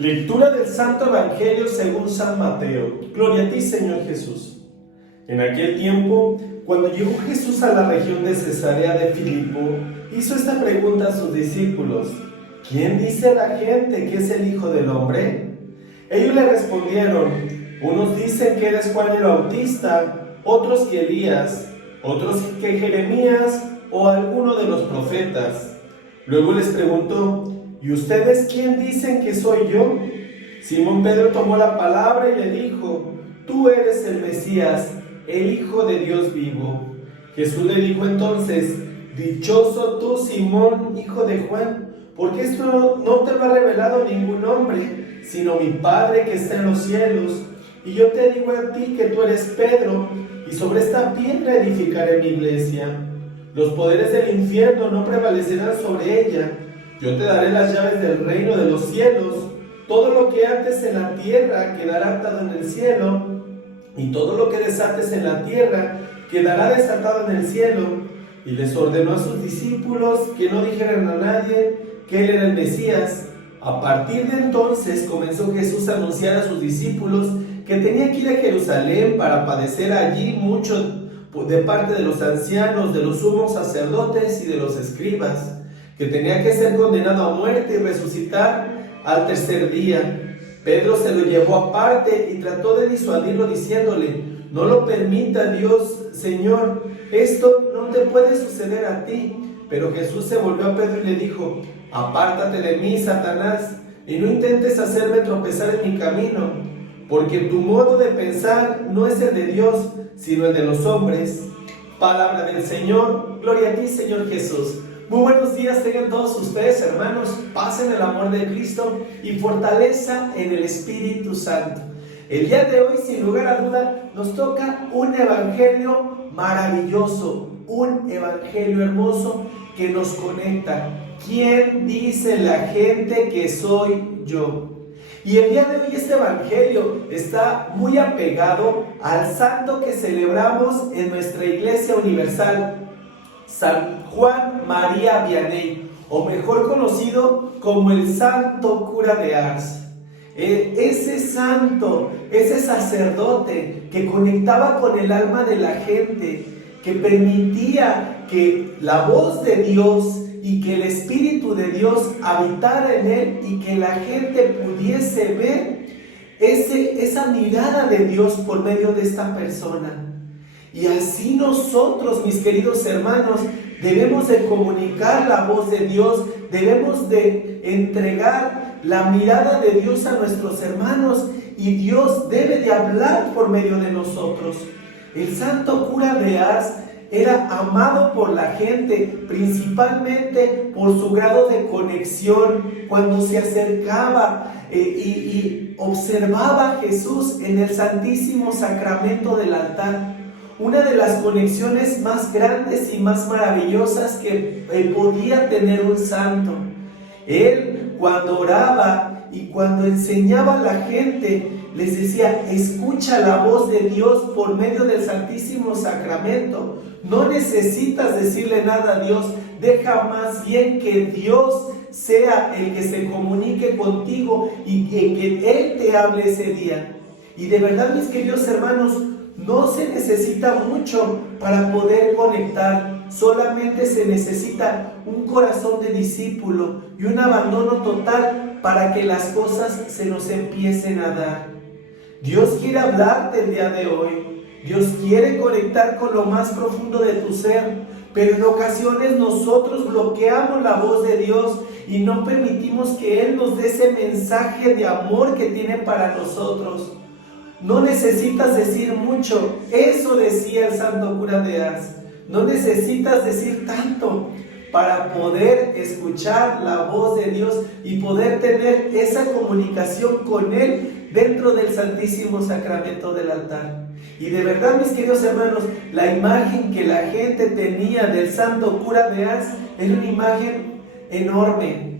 Lectura del Santo Evangelio según San Mateo. Gloria a ti, Señor Jesús. En aquel tiempo, cuando llegó Jesús a la región de Cesarea de Filipo, hizo esta pregunta a sus discípulos: ¿Quién dice la gente que es el Hijo del Hombre? Ellos le respondieron: unos dicen que eres Juan el Bautista, otros que Elías, otros que Jeremías o alguno de los profetas. Luego les preguntó: ¿y ustedes quién dicen que soy yo? Simón Pedro tomó la palabra y le dijo: tú eres el Mesías, el Hijo de Dios vivo. Jesús le dijo entonces: dichoso tú, Simón, hijo de Juan, porque esto no te lo ha revelado ningún hombre, sino mi Padre que está en los cielos. Y yo te digo a ti que tú eres Pedro, y sobre esta piedra edificaré mi iglesia. Los poderes del infierno no prevalecerán sobre ella. Yo te daré las llaves del reino de los cielos. Todo lo que ates en la tierra quedará atado en el cielo, y todo lo que desates en la tierra quedará desatado en el cielo. Y les ordenó a sus discípulos que no dijeran a nadie que él era el Mesías. A partir de entonces comenzó Jesús a anunciar a sus discípulos que tenía que ir a Jerusalén para padecer allí mucho de parte de los ancianos, de los sumos sacerdotes y de los escribas, que tenía que ser condenado a muerte y resucitar al tercer día. Pedro se lo llevó aparte y trató de disuadirlo diciéndole: no lo permita Dios, Señor, esto no te puede suceder a ti. Pero Jesús se volvió a Pedro y le dijo: apártate de mí, Satanás, y no intentes hacerme tropezar en mi camino, porque tu modo de pensar no es el de Dios, sino el de los hombres. Palabra del Señor. Gloria a ti, Señor Jesús. Muy buenos días tengan todos ustedes, hermanos. Paz en el amor de Cristo y fortaleza en el Espíritu Santo. El día de hoy, sin lugar a duda, nos toca un evangelio maravilloso, un evangelio hermoso que nos conecta. ¿Quién dice la gente que soy yo? Y el día de hoy este evangelio está muy apegado al santo que celebramos en nuestra Iglesia Universal, San Juan María Vianney, o mejor conocido como el Santo Cura de Ars. Ese santo, ese sacerdote que conectaba con el alma de la gente, que permitía que la voz de Dios y que el Espíritu de Dios habitara en él y que la gente pudiese ver esa mirada de Dios por medio de esta persona. Y así nosotros, mis queridos hermanos, debemos de comunicar la voz de Dios, debemos de entregar la mirada de Dios a nuestros hermanos, y Dios debe de hablar por medio de nosotros. El Santo Cura de Ars era amado por la gente, principalmente por su grado de conexión cuando se acercaba y observaba a Jesús en el Santísimo Sacramento del altar. Una de las conexiones más grandes y más maravillosas que podía tener un santo. Él, cuando oraba y cuando enseñaba a la gente, les decía: escucha la voz de Dios por medio del Santísimo Sacramento. No necesitas decirle nada a Dios, deja más bien que Dios sea el que se comunique contigo y que Él te hable ese día. Y de verdad, mis queridos hermanos, no se necesita mucho para poder conectar, solamente se necesita un corazón de discípulo y un abandono total para que las cosas se nos empiecen a dar. Dios quiere hablarte el día de hoy. Dios quiere conectar con lo más profundo de tu ser, pero en ocasiones nosotros bloqueamos la voz de Dios y no permitimos que Él nos dé ese mensaje de amor que tiene para nosotros. No necesitas decir mucho, eso decía el Santo Cura de Ars. No necesitas decir tanto para poder escuchar la voz de Dios y poder tener esa comunicación con Él dentro del Santísimo Sacramento del altar. Y de verdad, mis queridos hermanos, la imagen que la gente tenía del Santo Cura de Ars era una imagen enorme.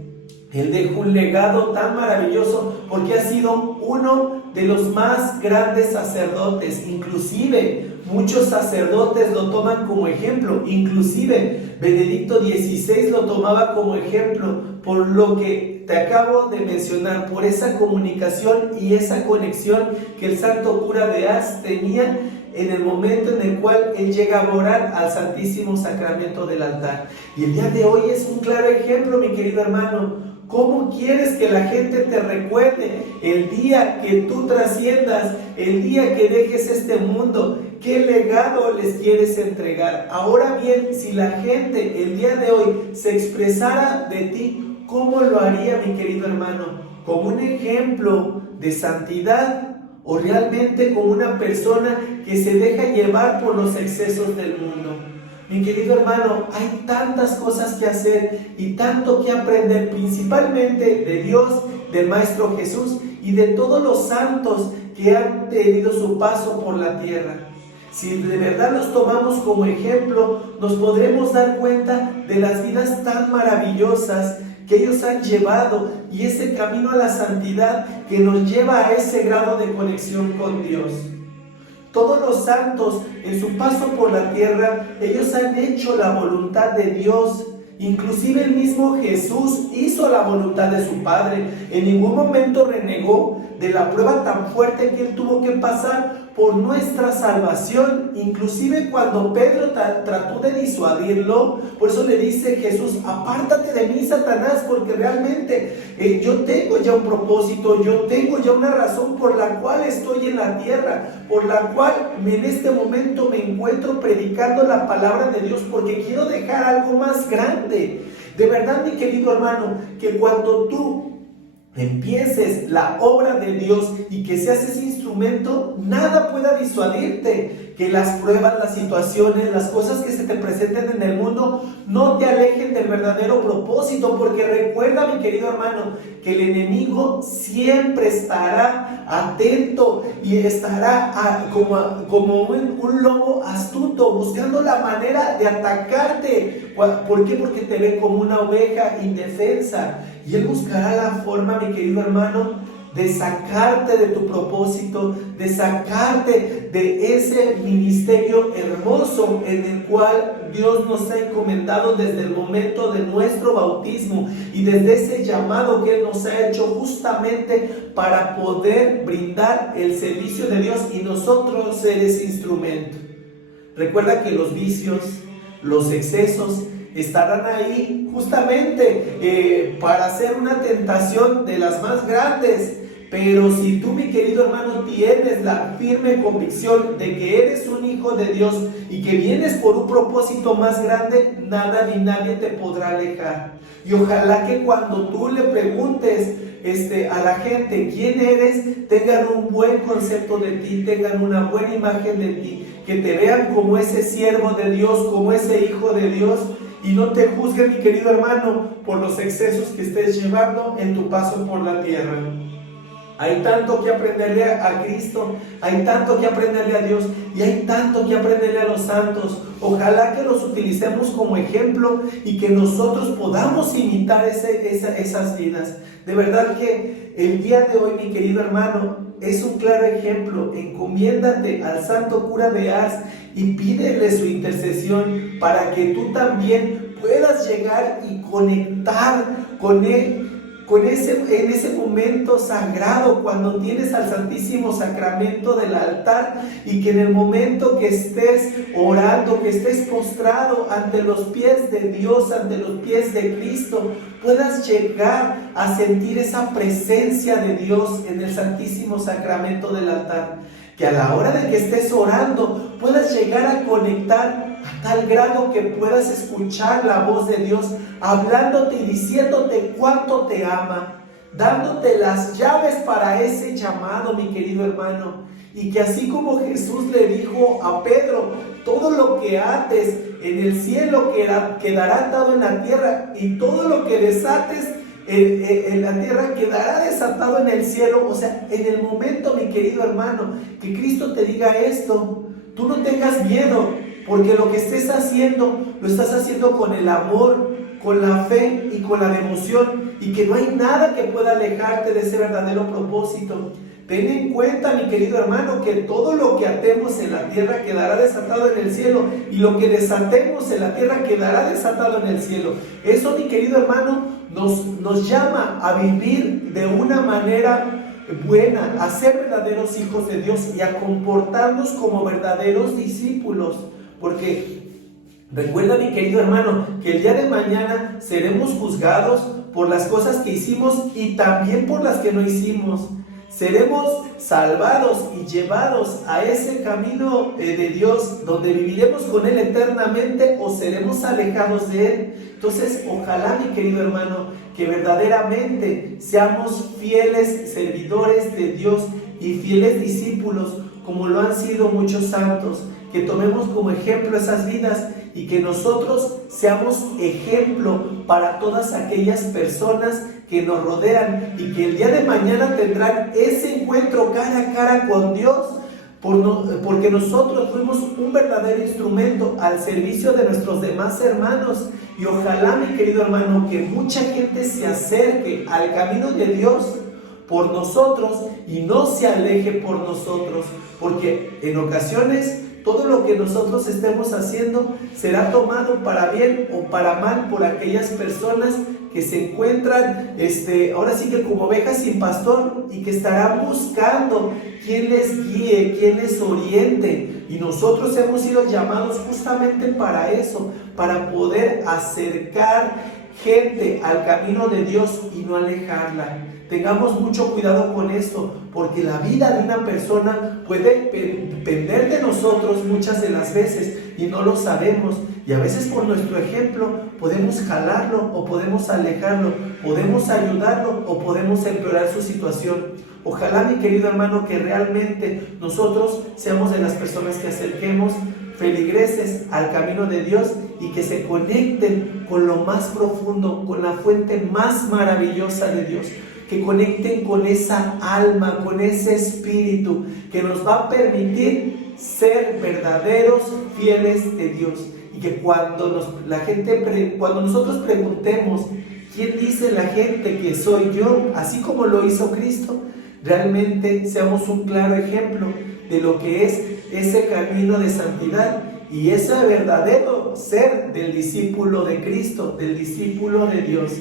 Él dejó un legado tan maravilloso porque ha sido uno de los más grandes sacerdotes. Inclusive muchos sacerdotes lo toman como ejemplo, inclusive Benedicto XVI lo tomaba como ejemplo por lo que te acabo de mencionar, por esa comunicación y esa conexión que el santo cura de Ars tenía en el momento en el cual él llega a orar al Santísimo Sacramento del altar. Y el día de hoy es un claro ejemplo, mi querido hermano. ¿Cómo quieres que la gente te recuerde el día que tú trasciendas, el día que dejes este mundo? ¿Qué legado les quieres entregar? Ahora bien, si la gente el día de hoy se expresara de ti, ¿cómo lo haría, mi querido hermano? ¿Como un ejemplo de santidad o realmente como una persona que se deja llevar por los excesos del mundo? Mi querido hermano, hay tantas cosas que hacer y tanto que aprender, principalmente de Dios, del Maestro Jesús y de todos los santos que han tenido su paso por la tierra. Si de verdad los tomamos como ejemplo, nos podremos dar cuenta de las vidas tan maravillosas que ellos han llevado y ese camino a la santidad que nos lleva a ese grado de conexión con Dios. Todos los santos, en su paso por la tierra, ellos han hecho la voluntad de Dios. Inclusive el mismo Jesús hizo la voluntad de su Padre. En ningún momento renegó de la prueba tan fuerte que él tuvo que pasar por nuestra salvación. Inclusive cuando Pedro trató de disuadirlo, por eso le dice Jesús: apártate de mí, Satanás, porque realmente yo tengo ya un propósito, yo tengo ya una razón por la cual estoy en la tierra, por la cual en este momento me encuentro predicando la palabra de Dios, porque quiero dejar algo más grande. De verdad, mi querido hermano, que cuando tú empieces la obra de Dios y que seas ese instrumento, nada pueda disuadirte, que las pruebas, las situaciones, las cosas que se te presenten en el mundo no te alejen del verdadero propósito, porque recuerda, mi querido hermano, que el enemigo siempre estará atento y estará como un lobo astuto, buscando la manera de atacarte. ¿Por qué? Porque te ve como una oveja indefensa. Y él buscará la forma, mi querido hermano, de sacarte de tu propósito, de sacarte de ese ministerio hermoso en el cual Dios nos ha encomendado desde el momento de nuestro bautismo y desde ese llamado que Él nos ha hecho justamente para poder brindar el servicio de Dios y nosotros ser ese instrumento. Recuerda que los vicios, los excesos, estarán ahí justamente para hacer una tentación de las más grandes. Pero si tú, mi querido hermano, tienes la firme convicción de que eres un hijo de Dios y que vienes por un propósito más grande, nada ni nadie te podrá alejar. Y ojalá que cuando tú le preguntes a la gente quién eres, tengan un buen concepto de ti, tengan una buena imagen de ti, que te vean como ese siervo de Dios, como ese hijo de Dios, y no te juzguen, mi querido hermano, por los excesos que estés llevando en tu paso por la tierra. Hay tanto que aprenderle a Cristo, hay tanto que aprenderle a Dios y hay tanto que aprenderle a los santos. Ojalá que los utilicemos como ejemplo y que nosotros podamos imitar esas vidas. De verdad que el día de hoy, mi querido hermano, es un claro ejemplo. Encomiéndate al santo cura de Ars y pídele su intercesión para que tú también puedas llegar y conectar con él. En ese momento sagrado, cuando tienes al Santísimo Sacramento del altar, y que en el momento que estés orando, que estés postrado ante los pies de Dios, ante los pies de Cristo, puedas llegar a sentir esa presencia de Dios en el Santísimo Sacramento del altar. Que a la hora de que estés orando puedas llegar a conectar a tal grado que puedas escuchar la voz de Dios hablándote y diciéndote cuánto te ama, dándote las llaves para ese llamado, mi querido hermano. Y que así como Jesús le dijo a Pedro: todo lo que ates en el cielo quedará atado en la tierra, y todo lo que desates en la tierra quedará desatado en el cielo. O sea, en el momento, mi querido hermano, que Cristo te diga esto, tú no tengas miedo, porque lo que estés haciendo, lo estás haciendo con el amor, con la fe y con la devoción, y que no hay nada que pueda alejarte de ese verdadero propósito. Ten en cuenta, mi querido hermano, que todo lo que atemos en la tierra quedará desatado en el cielo, y lo que desatemos en la tierra quedará desatado en el cielo. Eso, mi querido hermano, nos llama a vivir de una manera buena, a ser verdaderos hijos de Dios y a comportarnos como verdaderos discípulos. Porque recuerda, mi querido hermano, que el día de mañana seremos juzgados por las cosas que hicimos y también por las que no hicimos. Seremos salvados y llevados a ese camino de Dios, donde viviremos con Él eternamente, o seremos alejados de Él. Entonces, ojalá, mi querido hermano, que verdaderamente seamos fieles servidores de Dios y fieles discípulos, como lo han sido muchos santos, que tomemos como ejemplo esas vidas y que nosotros seamos ejemplo para todas aquellas personas que nos rodean y que el día de mañana tendrán ese encuentro cara a cara con Dios, porque nosotros fuimos un verdadero instrumento al servicio de nuestros demás hermanos. Y ojalá, mi querido hermano, que mucha gente se acerque al camino de Dios por nosotros y no se aleje por nosotros, porque en ocasiones todo lo que nosotros estemos haciendo será tomado para bien o para mal por aquellas personas que se encuentran, ahora sí que como ovejas sin pastor, y que estarán buscando quién les guíe, quién les oriente. Y nosotros hemos sido llamados justamente para eso, para poder acercar gente al camino de Dios y no alejarla. Tengamos mucho cuidado con esto, porque la vida de una persona puede depender de nosotros muchas de las veces y no lo sabemos. Y a veces por nuestro ejemplo podemos jalarlo o podemos alejarlo, podemos ayudarlo o podemos empeorar su situación. Ojalá, mi querido hermano, que realmente nosotros seamos de las personas que acerquemos feligreses al camino de Dios y que se conecten con lo más profundo, con la fuente más maravillosa de Dios, que conecten con esa alma, con ese espíritu que nos va a permitir ser verdaderos fieles de Dios. Y que cuando nosotros preguntemos ¿quién dice la gente que soy yo?, así como lo hizo Cristo, realmente seamos un claro ejemplo de lo que es ese camino de santidad y ese verdadero ser del discípulo de Cristo, del discípulo de Dios,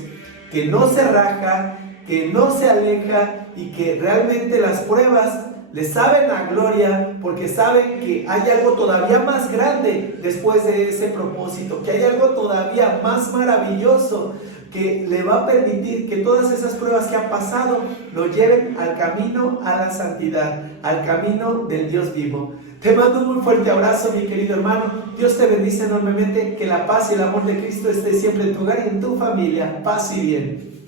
que no se raja, que no se aleja y que realmente las pruebas le saben a gloria, porque saben que hay algo todavía más grande después de ese propósito, que hay algo todavía más maravilloso que le va a permitir que todas esas pruebas que han pasado lo lleven al camino a la santidad, al camino del Dios vivo. Te mando un muy fuerte abrazo, mi querido hermano. Dios te bendice enormemente. Que la paz y el amor de Cristo esté siempre en tu hogar y en tu familia. Paz y bien.